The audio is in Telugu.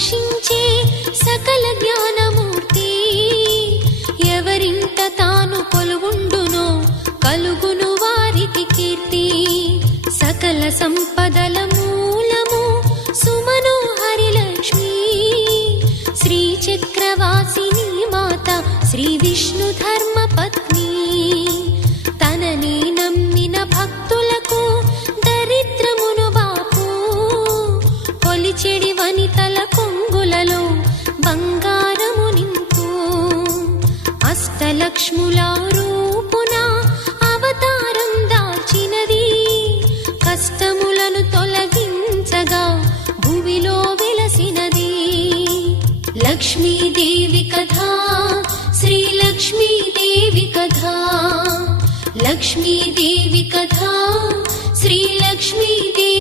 రక్షించే సకల జ్ఞానమూర్తి. ఎవరింట తాను కొలువుండునో కలుగును వారికి కీర్తి. సకల సంపదల మూలము సుమనోహరి లక్ష్మి. శ్రీ చక్రవాసిని మాత శ్రీ విష్ణు ధర్మ పత్ని. తనని నమ్మిన భక్తులకు దరిద్రమును బాపు. కొలిచెడి వనితల కొంగులలో బంగారము నింపు. అష్టలక్ష్ముల రూపున అవతారం దాల్చినది. కష్టములను తొలగించగా భూమిలో వెలసినది. లక్ష్మీదేవి కథ శ్రీ లక్ష్మీదేవి కథ. లక్ష్మీదేవి కథ శ్రీ లక్ష్మీ